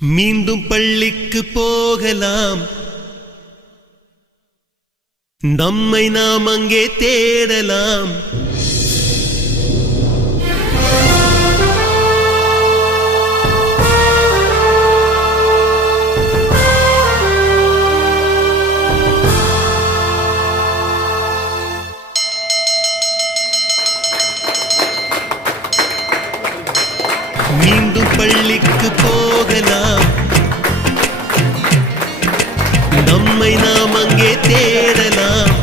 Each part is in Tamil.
மீண்டும் பள்ளிக்கு போகலாம், நம்மை நாம் அங்கே தேடலாம். மீண்டும் பள்ளிக்கு போகலாம், நம்மை நாம் அங்கே தேடலாம்.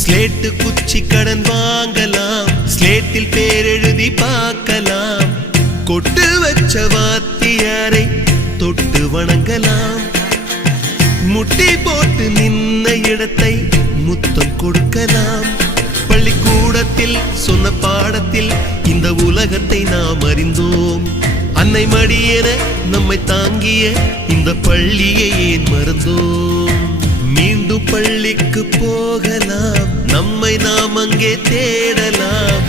ஸ்லேட்டு குச்சி கடன் வாங்கலாம், ஸ்லேட்டில் பேர் எழுதி பார்க்கலாம். கொட்டு வச்ச வாத்தியாரை தொட்டு வணங்கலாம், முட்டி போட்டு நின்ன இடத்தை முத்தம் கொடுக்கலாம். பள்ளிக்கூடத்தில் சொன்ன பாடத்தில் இந்த உலகத்தை நாம் அறிந்தோம். அன்னை மடியென நம்மை தாங்கிய இந்த பள்ளியை ஏன் மறந்தோம்? மீண்டும் பள்ளிக்கு போகலாம், நம்மை நாம் அங்கே தேடலாம்.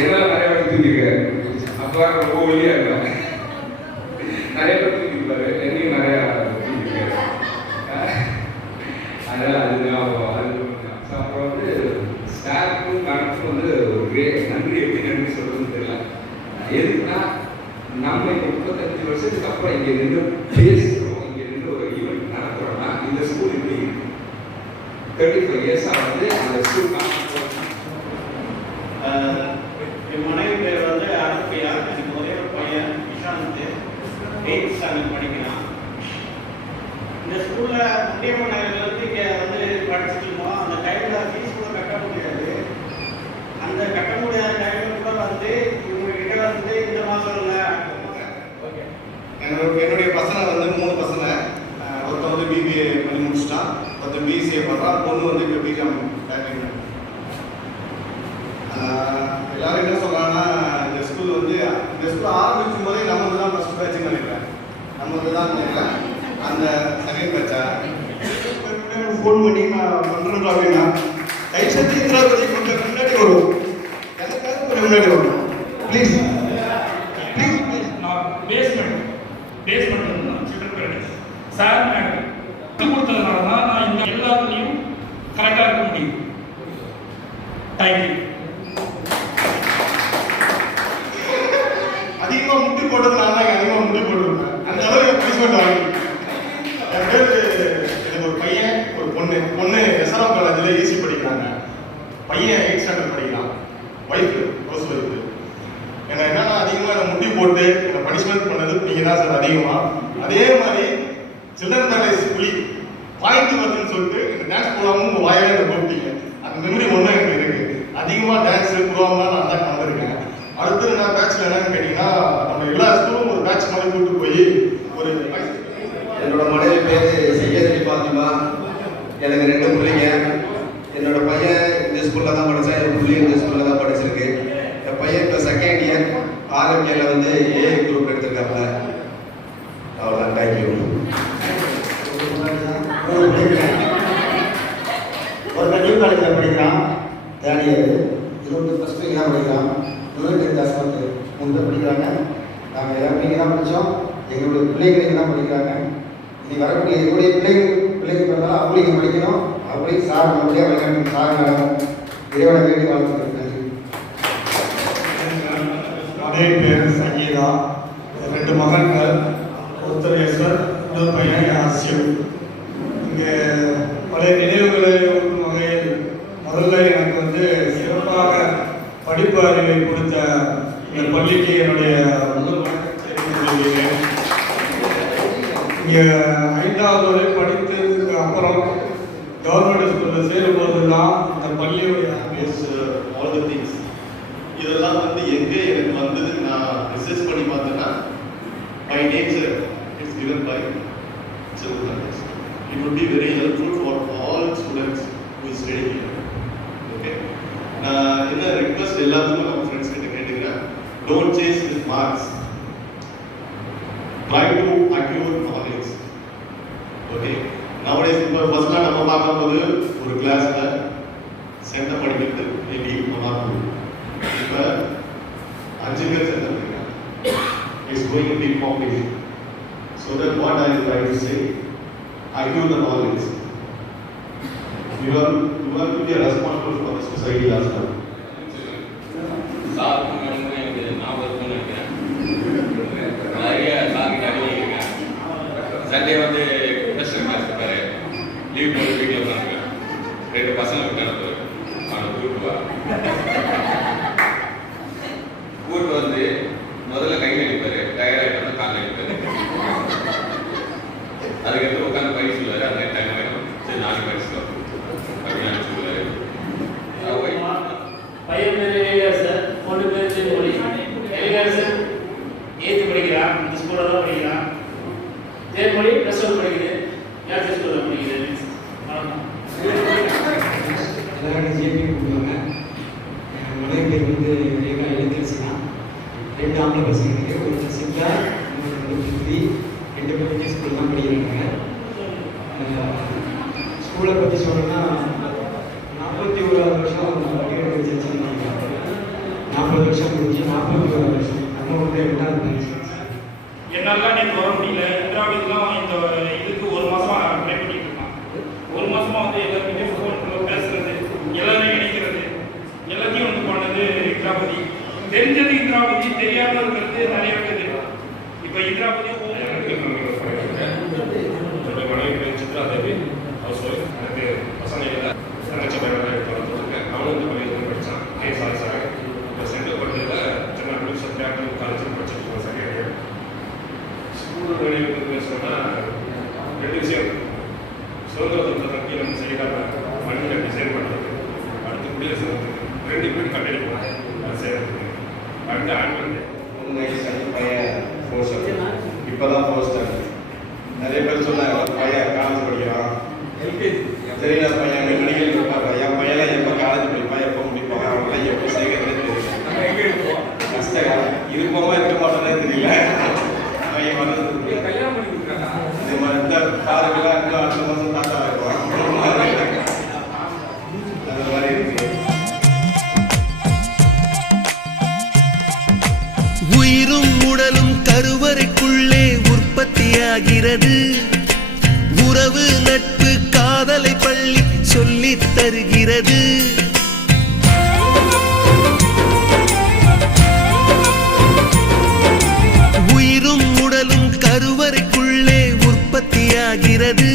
என்னால் நிறைய பேர் தூங்கிருக்காரு. அப்போ ரொம்ப ஒல்லியாக இருக்காங்க. நிறைய பேர் தூங்கிருப்பாரு, என்னையும் நிறையா தூங்கிருக்காரு. அதனால் அது அப்புறம் வந்து ஸ்டாஃப்க்கும் கணக்கும் வந்து ஒரு நன்றி எப்படி நன்றி சொல்றதுன்னு தெரியல. எதுக்குன்னா நம்ம இப்போ 35 வருஷத்துக்கு அப்புறம் இங்கே நின்று பேசுகிறோம், இங்கே நின்று ஒரு ஈவெண்ட் நடத்துகிறோம்னா இந்த ஸ்கூல் இப்படி 35 இயர்ஸாக வந்து அந்த ஸ்கூல் என் மனைவி பேர் வந்து அனுப்பியா. எனக்கு ஒரே ஒரு பையன் விஷாந்த் 8th ஸ்டாண்டர்ட் படிக்கிறான். இந்த ஸ்கூலில் முக்கியமான நகரிலிருந்து இங்கே வந்து படிச்சுட்டு இருக்கோம். அந்த டைமில் ஃபீஸ் கூட கட்ட முடியாது. அந்த கட்ட முடியாத டைமில் கூட வந்து இவங்ககிட்ட வந்து இந்த மாதம் இல்லை. ஓகே, என்னுடைய பசங்க வந்து 3 பசங்க. ஒருத்தன் வந்து பிபிஏ பண்ணி முடிச்சிட்டான், ஒருத்தன் பிசிஏ பண்ணுறான், பொண்ணு வந்து இப்போ பிகாம் பேக்கிங். எல்லாரும் என்ன சொல்கிறாங்கன்னா இந்த ஸ்கூல் ஆரம்பிக்கும் போதே நமக்கு தான் ஃபஸ்ட் பேட்சுன்னு நினைக்கிறேன். நமக்கு தான் நினைக்கிறேன் அந்த செகண்ட் பேட்சா ஃபோன் பண்ணி நான் பண்ணுறோம் அப்படின்னா கைசத்தி கொஞ்சம் முன்னாடி வரும், எனக்காக கொஞ்சம் முன்னாடி வரும் ப்ளீஸ் ப்ளீஸ் ப்ளீஸ். நான் basement children parents sir madam கொடுத்ததுனால தான் நான் இந்த எல்லாத்துலேயும் கரெக்டாக இருக்க முடியும். தேங்க்யூ. அதிகமாக முட்டி போட்டதுனால தான் அதிகமாக முட்டி போட்டுருப்பேன். அந்த அளவுக்கு பனிஷ்மெண்ட் வாங்கி என் பேர் எனக்கு ஒரு பையன் ஒரு பொண்ணு எஸ்ஆர்எம் காலேஜில் ஈசி படிக்கிறாங்க. பையன் 8th ஸ்டாண்டர்ட் படிக்கிறான். Wife house wife. ஏன்னா என்னன்னா அதிகமாக என்னை முட்டி போட்டு என்னை பனிஷ்மெண்ட் பண்ணது நீங்கள் தான் சார் அதிகமாக. அதே மாதிரி சில்ட்ரன் பேரடைஸ் புலி வாங்கிட்டு வருதுன்னு சொல்லிட்டு டான்ஸ் போடாமல் உங்கள் வாயால் என்னை கூப்பிட்டீங்க. அந்த மெமரி ஒன்றும் எனக்கு இருக்கு. அதிகமாக டான்ஸ் ப்ரோக்ராம்லாம் நான் தான் கலந்துருக்கேன். அடுத்து நான் பேட்சில் என்னன்னு கேட்டிங்கன்னா, நம்ம எல்லா ஸ்கூலும் ஒரு பேட்ச் மாதிரி கூப்பிட்டு போய் ஒரு என்னோட மனைவி பேர் செய்யதி பாத்திமா. எனக்கு 2 பிள்ளைங்க. என்னோட பையன் இந்த ஸ்கூலில் தான் படித்தான், என் பிள்ளைங்க இந்த ஸ்கூலில் தான் படிச்சிருக்கு. என் பையன் இப்போ 2nd இயர் ஆர்எம்ஏல வந்து ஏஐ குரூப் எடுத்திருக்காங்க. அவ்வளோதான். தேங்க்யூ. ஒரு நியூ காலேஜில் படிக்கிறான், 3rd இயர். இன்னொரு ஃபஸ்ட் இயர் தான் படிக்கிறான். இன்னொரு கிளாஸ் வந்து 3 படிக்கிறாங்க. நாங்கள் எல்லாருமே இங்கே தான் படித்தோம். எங்களுடைய பிள்ளைகள் இங்கே தான் படிக்கிறாங்க. இனி வரக்கூடிய எங்களுடைய பிள்ளைங்க பிறந்தாலும் அவங்களையும் இங்கே படிக்கணும். அவங்களையும் சார் நல்லபடியாக வழிகாட்டு சார் இறைவனை வேண்டி வாழ்த்துக்கிறேன். நன்றி. அதே பேர் சங்கீதா. 2 மகன்கள், ஒருத்தர் எஸ்வர், இன்னொரு பையன் ஆசியம். இங்கே பழைய நினைவுகளை ஊட்டும் வகையில் முதல்ல எனக்கு வந்து சிறப்பாக படிப்பு அறிவை கொடுத்த இந்த பள்ளிக்கு என்னுடைய முதல் வணக்கம். இங்கே 5வது வரை படித்ததுக்கு அப்புறம் கவர்மெண்ட் ஸ்கூலில் சேரும்போதெல்லாம் இந்த பள்ளியுடைய ஆல் தி திங்ஸ் இதெல்லாம் வந்து எங்கே எனக்கு வந்தது நான் ரிசர்ச் பண்ணி பார்த்தேன்னா by nature it's given by children. It would be very helpful for all students who is studying here. Okay. நான் என்ன ரிக்வெஸ்ட் எல்லாத்துக்கும் நம்ம ஃப்ரெண்ட்ஸ் கிட்ட கேட்டுக்கிறேன். Don't chase with marks. Try to accumulate knowledge. Okay. Nowadays இப்போ ஃபர்ஸ்ட்லாம் நம்ம பார்க்கும்போது ஒரு கிளாஸ்ல சென்டர் படிக்கிறது மேபி 1 or 2. இப்போ 5 பேர் சென்டர் படிக்கிறாங்க. It's going to be competition. So that what I am trying to say, accumulate the knowledge. You are to be responsible for the society as well. Sir எனக்கு ஞாபகம் இருக்குன்னு நினைக்கிறேன். நிறைய சார்கிட்ட அடிக்கிறேன். சண்டே வந்து ஸ்பெஷல் கிளாஸ் இருப்பாரு. லீவ் போட்டு வீட்டில் உட்காந்துருக்கேன். 2 பசங்க இருக்காங்க. அவனை கூப்பிட்டு வா. கூப்பிட்டு வந்து முதல்ல கையில் அடிப்பாரு. டயர்டாகிட்டு வந்து காலில் அடிப்பாரு. அதுக்கப்புறம் உட்காந்து பயிற்சி சொல்லுவாரு. அந்த டைம் ஆகிடும். சரி நாளைக்கு பயிற்சிக்கலாம் அப்படின்னு அனுப்பிச்சு சொல்லுவாரு. பையன் பேர் எலியார் சார், பொண்ணு பேர் தேன்மொழி. எலியார் சார் 8th படிக்கிறான், இந்த ஸ்கூலில் தான் படிக்கிறான். தேன்மொழி +1 படிக்குது, யார் ஸ்கூலில் படிக்குது. எல்லாரும் ஜேபி கூப்பிடுவாங்க. மனைவி பேர் வந்து ரேகா எழுத்தரசினா. 2 ஆம்பளை பசங்க இருக்கு. ஒரு சித்தா, இன்னொரு 2 பேர் ஸ்கூல் தான் படிக்கிறாங்க. ஸ்கூலை பற்றி சொல்லணும்னா 41வது வருஷம் படிக்கிற வச்சிருந்தாங்க. 40 வருஷம் முடிஞ்சு 41வது வருஷம் நம்ம வந்து 2வது படிச்சு. என்னால நீ வர முடியல. இந்திராவிலாம் இந்த இதுக்கு 1 மாசமா நான் ட்ரை பண்ணிட்டு இருக்கேன். 1 மாசமா வந்து எல்லாருமே ஃபோன் பேசுறது, எல்லாரையும் இணைக்கிறது, எல்லாத்தையும் வந்து பண்ணது இந்திராபதி. தெரிஞ்சது இந்திராபதி, தெரியாம இருக்கிறது நிறைய பேர். இப்போ இந்திராபதி மனைவி சித்ரா தேவி ஹவுஸ் ஒய்ஃப். எனக்கு பசங்க இல்லை, தங்கச்சி பையன் வளர்த்துருக்கேன். அவனும் இந்த பள்ளியில் படித்தான். சாரி இப்போ சென்ட்ரல் பள்ளியில் சென்னை சத்யாகிரகம் காலேஜில் படிச்சிருக்கோம். 2nd year. ஸ்கூல் வெளியே பேசுகிறோன்னா 2 விஷயம். சுதந்திர தினத்தை பற்றி நம்ம செய்யறாங்க. மண்ணில் டிசைன் பண்ணுறது, அடுத்து குடியரசு 2 பேர் கட்டடிப்போம். அது செய்யறதுக்கு அடுத்து ஆன்வல் டே. பையன் 4th ஸ்டாண்டர்ட். இப்போ தான் 4th ஸ்டாண்டர்ட். நிறைய பேர் சொன்னாங்க பையன் காலேஜ் படிக்கிறான். தெரியல பையன் மெடிக்கல் இருப்பாங்க. என் பையன்லாம் எப்போ காலேஜ் படிப்பான், எப்போ முடிப்பாங்க, அவங்களாம் எப்போ செய்கிறதே தெரியல. கஷ்டகாலம் இருப்போமா இருக்க மாட்டோம்னே தெரியல. பையன் வர்றது இந்த மாதிரி இந்த காலங்கள்லாம் இன்னும் அடுத்த மாதம் தாத்தா இருக்கும். அந்த மாதிரி இருக்கு. உயிரும் உடலும் கருவறைக்குள்ளே உற்பத்தியாகிறது. உறவு நட்பு காதலை பள்ளி சொல்லித் தருகிறது. உயிரும் உடலும் கருவறைக்குள்ளே உற்பத்தியாகிறது.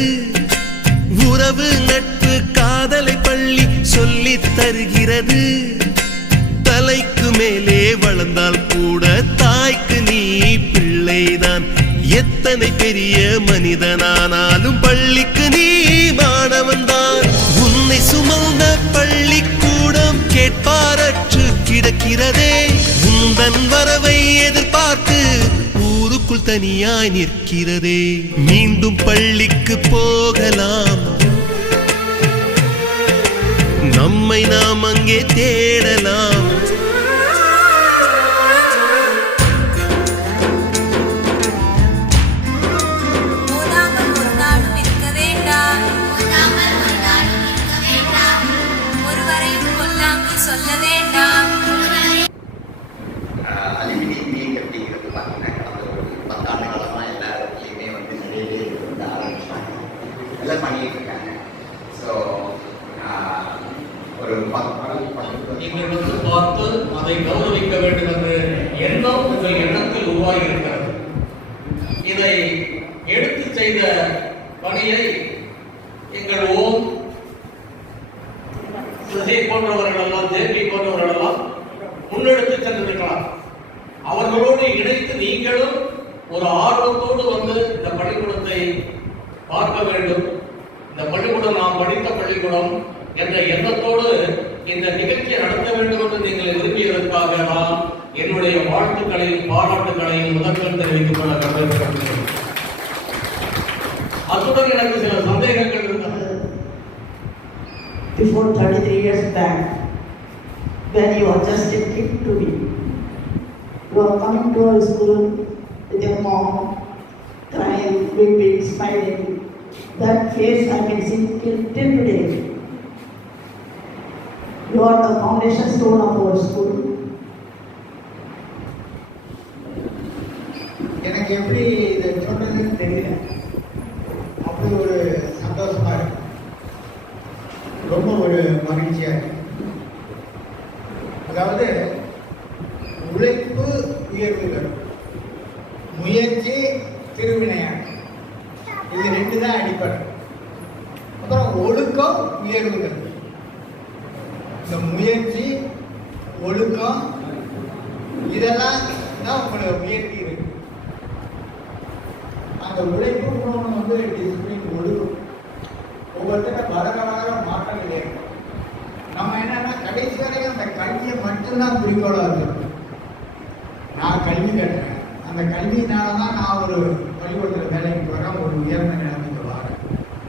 உறவு நட்பு காதலை பள்ளி சொல்லித் தருகிறது. தலைக்கு மேலே வளர்ந்தால் கூட தாய்க்கு நீ பிள்ளைதான். எத்தனை பெரிய மனிதனானாலும் பள்ளிக்கு நீ தனியாய் நிற்கிறதே. மீண்டும் பள்ளிக்கு போகலாம், நம்மை நாம் அங்கே தேடலாம். அலுமினி மீட் அப்படிங்கிறது பார்த்தீங்கன்னா கடந்த ஒரு 10 ஆண்டு காலமாக எல்லா இடத்துலையுமே வந்து நிறைய பேர் வந்து ஆரம்பிச்சாங்க, எல்லாம் பண்ணிட்டு இருக்காங்க. ஸோ ஒரு 10 நீங்கள் வந்து பார்த்து அதை கௌரவிக்க வேண்டும் என்ற எண்ணம் உங்கள் எண்ணத்தில் உருவாகி இருக்கிறது. இதை எடுத்து செய்த பணியை எங்கள் ஓம் சுஜி போன்றவர்களெல்லாம், ஜேபி போன்றவர்களெல்லாம் முன்னெடுத்து சென்றிருக்கலாம். அவர்களோடு இணைத்து நீங்களும் ஒரு ஆர்வத்தோடு வந்து இந்த பள்ளிக்கூடத்தை பார்க்க வேண்டும், இந்த பள்ளிக்கூடம் நாம் படித்த பள்ளிக்கூடம் என்ற எண்ணத்தோடு இந்த நிகழ்ச்சியை நடத்த வேண்டும் என்று நீங்கள் விரும்பியதற்காக நான் என்னுடைய வாழ்த்துக்களையும் பாராட்டுகளையும் முதற்கண் தெரிவித்துக் கொள்ள கடமைப்பட்டிருக்கிறேன். அத்துடன் எனக்கு சில சந்தேகங்கள் இருந்தது. Before 33 years back, when you are just a kid to me, you are coming to our school with your mom, crying, weeping, smiling. That face I can see till today. You are the foundation stone of our school. எனக்கு எப்படி இதை சொல்றதுன்னு தெரியல, அப்படி ஒரு சந்தோஷமா இருக்கு, ரொம்ப ஒரு மகிழ்ச்சியா இருக்கு. அதாவது உழைப்பு உயர்வுகள், முயற்சி திருவினையாகும், இது 2 தான் அடிப்படை. அப்புறம் ஒழுக்கம் உயர்வுகள், இந்த முயற்சி ஒழுக்கம் இதெல்லாம் தான் உங்களை உயர்த்தி இருக்கு. அந்த உழைப்பு இன்னொன்று வந்து டிசிப்ளின் ஒழுக்கம், ஒவ்வொருத்தர வளர மாற்றங்களே. நம்ம என்னன்னா கடைசி வரைக்கும் அந்த கல்வியை மட்டும்தான் குறிக்கோளாக இருக்கணும். நான் கல்வி கட்டுறேன், அந்த கல்வியினால தான் நான் ஒரு பள்ளிக்கூடத்தில் வேலைக்கு வரேன், ஒரு உயர்ந்த நிலைமைக்கு வரேன்.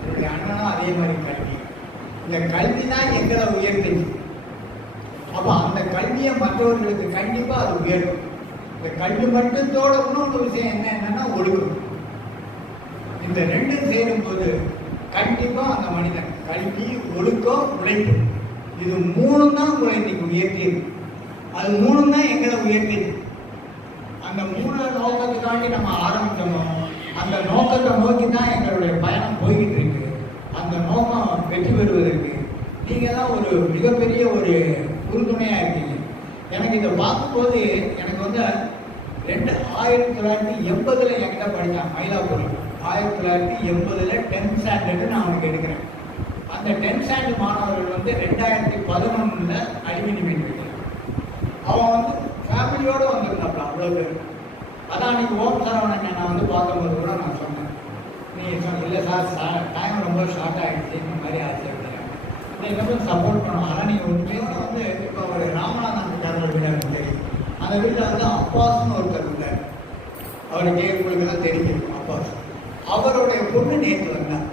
என்னுடைய அண்ணனும் அதே மாதிரி கல்வி, இந்த கல்வி தான் எங்களை உயர்த்துச்சு. அப்போ அந்த கல்வியை மற்றவர்களுக்கு கண்டிப்பாக அது உயர்த்தும். இந்த கல்வி மட்டுத்தோட இன்னொரு விஷயம் என்னன்னா ஒழுக்கம். இந்த 2 சேரும்போது கண்டிப்பாக அந்த மனிதன் கல்வி, ஒழுக்கம், உழைப்பு, இது 3 தான் உங்களை இன்னைக்கு உயர்த்தியது. அது 3 தான் எங்களை உயர்த்தியது. அந்த 3 நோக்கத்துக்காண்டி நம்ம ஆரம்பிக்கணும். அந்த நோக்கத்தை நோக்கி தான் எங்களுடைய பயணம் போய்கிட்டு இருக்கு. அந்த நோக்கம் வெற்றி பெறுவதற்கு நீங்கள் தான் ஒரு மிகப்பெரிய ஒரு உறுதுணையாக இருக்கீங்க. எனக்கு இதை பார்க்கும்போது எனக்கு வந்து 1980 என்கிட்ட படித்தான் மயிலாப்பூர். 1980 10th ஸ்டாண்டர்டு நான் அவனுக்கு எடுக்கிறேன். அந்த 10th ஸ்டாண்டர்ட் மாணவர்கள் வந்து 2011 அலுமினி மீட் வைக்கிறான். அவன் வந்து ஃபேமிலியோடு வந்திருந்தாப்புல, அவ்வளோ பேர். அதான் அன்றைக்கி ஓம் சரவணன் நான் வந்து பார்க்கும்போது கூட நான் சொன்னேன், நீ இல்லை சார் டைம் ரொம்ப ஷார்ட் ஆகிடுச்சு, இந்த மாதிரி ஆச்சு அப்படின்னா நீங்கள் வந்து சப்போர்ட் பண்ணுவோம். ஆனால் நீங்கள் உண்மையோட வந்து இப்போ ஒரு ராமநாதன் வீட்டார் வீடாக தெரியும், அந்த வீட்டில் வந்து அப்பாஸ்ன்னு ஒருத்தர் இருந்தார். அவருக்கு உங்களுக்கு தான் தெரியும் அப்பாஸ். அவருடைய பொண்ணு நேற்று வந்தார்.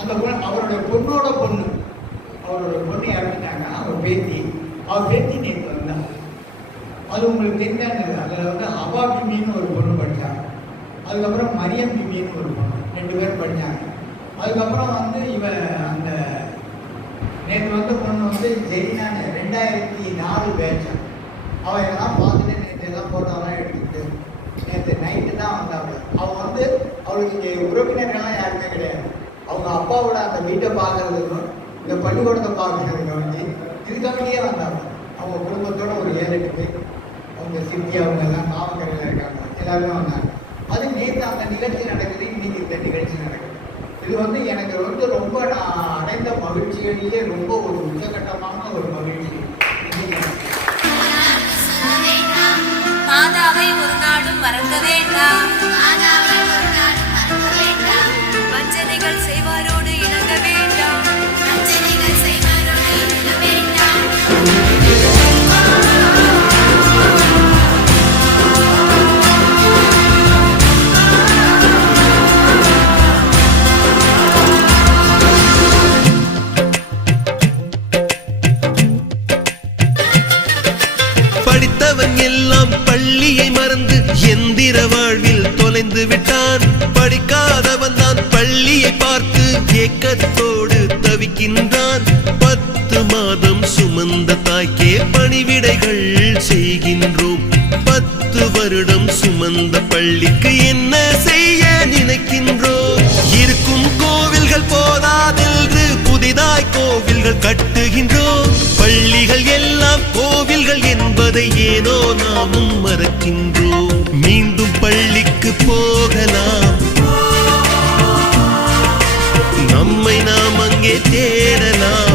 அந்த பொண்ணு அவருடைய பொண்ணோட பொண்ணு, அவருடைய பொண்ணு இறந்துட்டாங்க, அவர் பேத்தி நேற்று வந்தார். அது உங்களுக்கு தெரிஞ்சாங்க. அதில் வந்து அபா பிமின்னு ஒரு பொண்ணு படித்தாங்க, அதுக்கப்புறம் மரியம் பிமின்னு ஒரு பொண்ணு, 2 பேர் படித்தாங்க. அதுக்கப்புறம் வந்து இவன் அந்த நேற்று வந்த பொண்ணு வந்து ஜெயினான்னு 2004 பேச்சான். அவன் எல்லாம் பார்த்துட்டு நேற்று எல்லாம் ஃபோட்டோலாம் எடுத்துக்கிட்டு நேற்று நைட்டு தான் வந்தாங்க. அவங்க வந்து அவளுக்கு இங்கே உறவினர்கள்லாம் யாருமே கிடையாது. அவங்க அப்பாவோட அந்த வீட்டை பார்க்கறதுக்கும் இந்த பள்ளிக்கூடத்தை பார்க்கறதுக்கு வந்து இதுக்காகவே வந்தாங்க. அவங்க குடும்பத்தோட ஒரு 7-8 பேர், அவங்க சித்தி அவங்க எல்லாம் காவல்கரையில் இருக்காங்க, எல்லாருமே வந்தாங்க. அது நேற்று அந்த நிகழ்ச்சி நடக்குது, இன்னைக்கு இந்த நிகழ்ச்சி நடக்குது. இது வந்து எனக்கு வந்து ரொம்ப நான் அடைந்த மகிழ்ச்சிகளிலேயே ரொம்ப ஒரு உச்சகட்டமான ஒரு மகிழ்ச்சி. மாதாவை ஒரு நாளும் மறக்க வேண்டாம், வஞ்சனைகள் செய்வாரோடு இணங்க வேண்டாம், ஏக்கத்தோடு தவிக்கின்றான். 10 மாதம் சுமந்த தாய்க்கே பணிவிடைகள் செய்கின்றோம். 10 வருடம் சுமந்த பள்ளிக்கு என்ன செய்ய நினைக்கின்றோம்? இருக்கும் கோவில்கள் போதாதென்று புதிதாய் கோவில்கள் கட்டுகின்றோம். பள்ளிகள் எல்லாம் கோவில்கள் என்பதை ஏனோ நாமும் மறக்கின்றோம். மீண்டும் பள்ளிக்கு போகலாம், நம்மை நாம் அங்கே தேடலாம்.